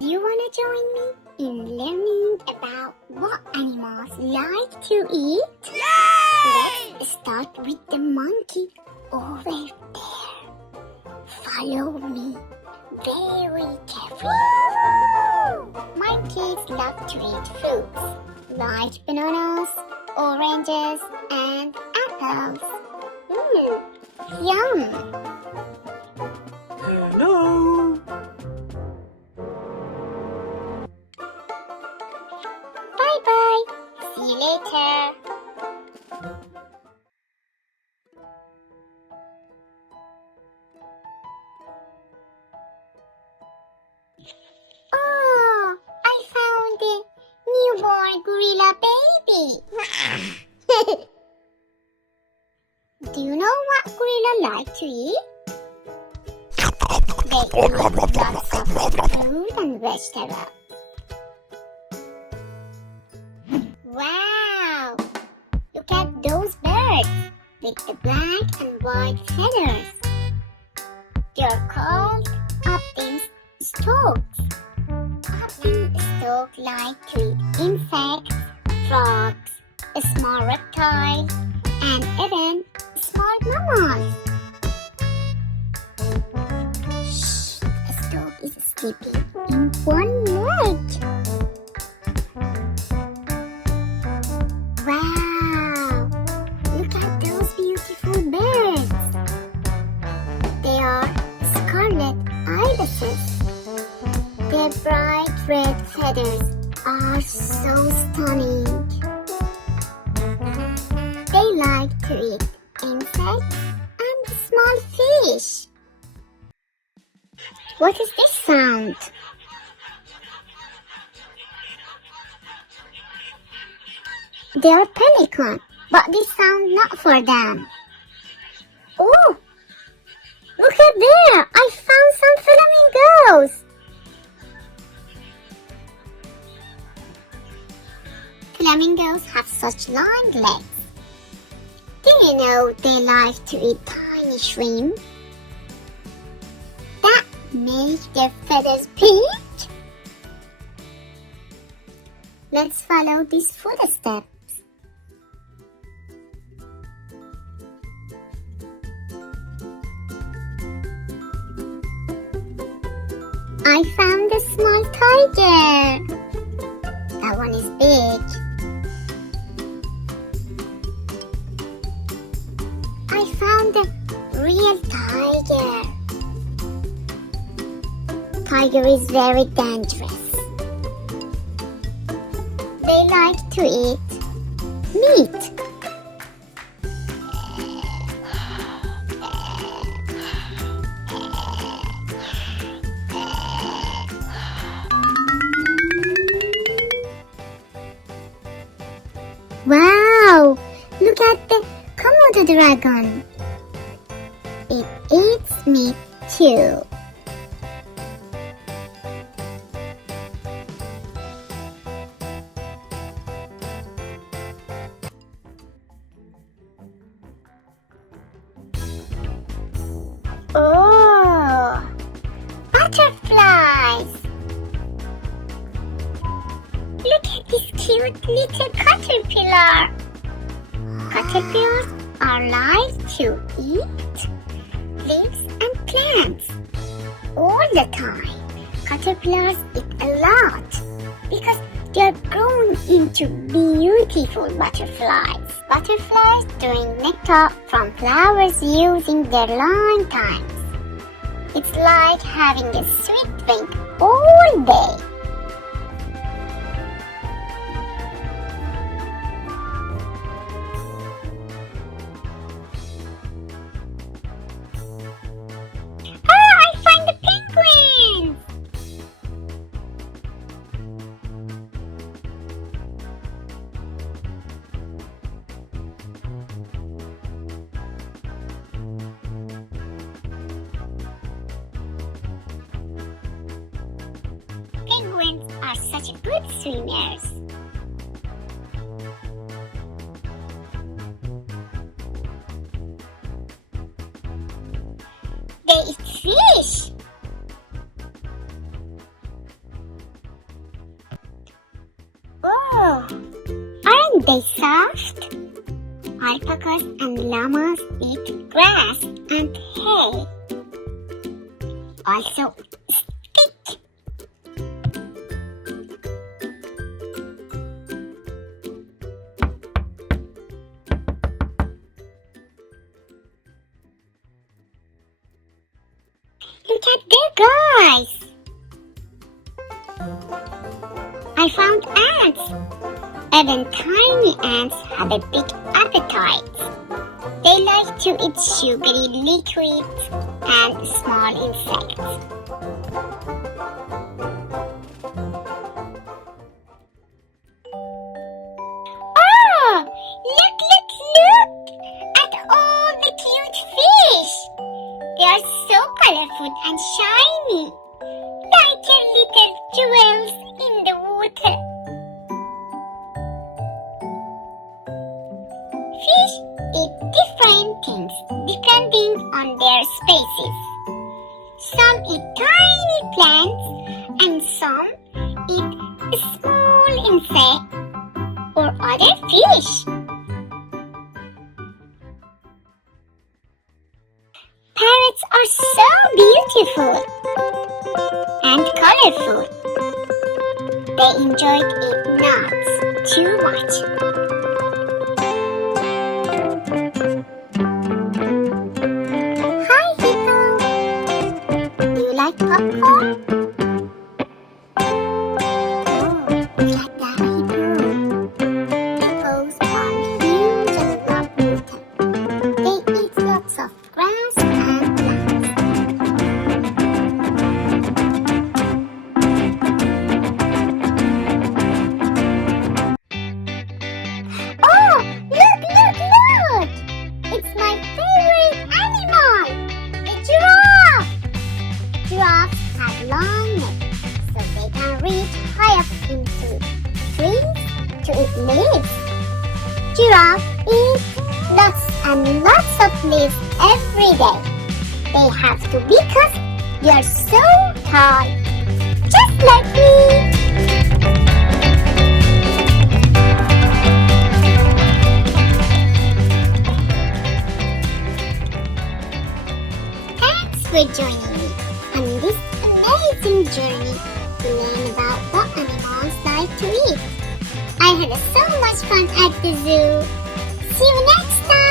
Do you want to join me in learning about what animals like to eat? Yay! Let's start with the monkey over there. Follow me very carefully. Monkeys love to eat fruits like bananas, oranges, and apples. Yum! Hello. Bye-bye. See you later. Oh, I found a newborn gorilla baby. Do you know what gorilla like to eat? They eat lots of fruit and vegetables. Wow! Look at those birds with the black and white feathers. They're called upton storks. Upton storks like to eat insects, frogs, small reptiles, and even small mammals. Shh! A stork is sleeping in one leg. Wow! Look at those beautiful birds. They are scarlet ibises. Their bright red feathers are so stunning. They like to eat insects and small fish. What is this sound? They are pelican, but this sound not for them. Oh! Look at there! I found some flamingos! Flamingos have such long legs. Do you know they like to eat tiny shrimp? That makes their feathers pink? Let's follow these footsteps. I found a small tiger. That one is big. I found a real tiger. Tiger is very dangerous. They like to eat meat. Wow! Look at the Komodo dragon. It eats meat too. Oh! Butterflies! Look at this cute little caterpillar. Caterpillars are like to eat leaves and plants all the time. Caterpillars eat a lot because they are grown into beautiful butterflies. Butterflies drink nectar from flowers using their long tongues. It's like having a sweet drink all day. I find the penguins! Penguins are such good swimmers. They eat fish. they soft? Alpacas and llamas eat grass and hay. Also, stick. Look at there, guys. I found ants. Even tiny ants have a big appetite. They like to eat sugary liquids and small insects. Oh, look at all the cute fish. They are so colorful and shiny, like little jewels in the water. Fish eat different things depending on their species. Some eat tiny plants and some eat small insects or other fish. Parrots are so beautiful and colorful. They enjoy eating nuts too much. Hi, Hippo. Do you like popcorn? Oh, look at that hippo. Hippos are huge and love water. They eat lots of grass and plants. Oh, look! It's my favorite animal, the giraffe. Giraffes have long necks, so they can reach high up into trees to eat leaves. Giraffes eat lots and lots of leaves every day. They have to because they are so tall, just like me. Thanks for joining me on this amazing journey to learn about what animals like to eat. I had so much fun at the zoo. See you next time!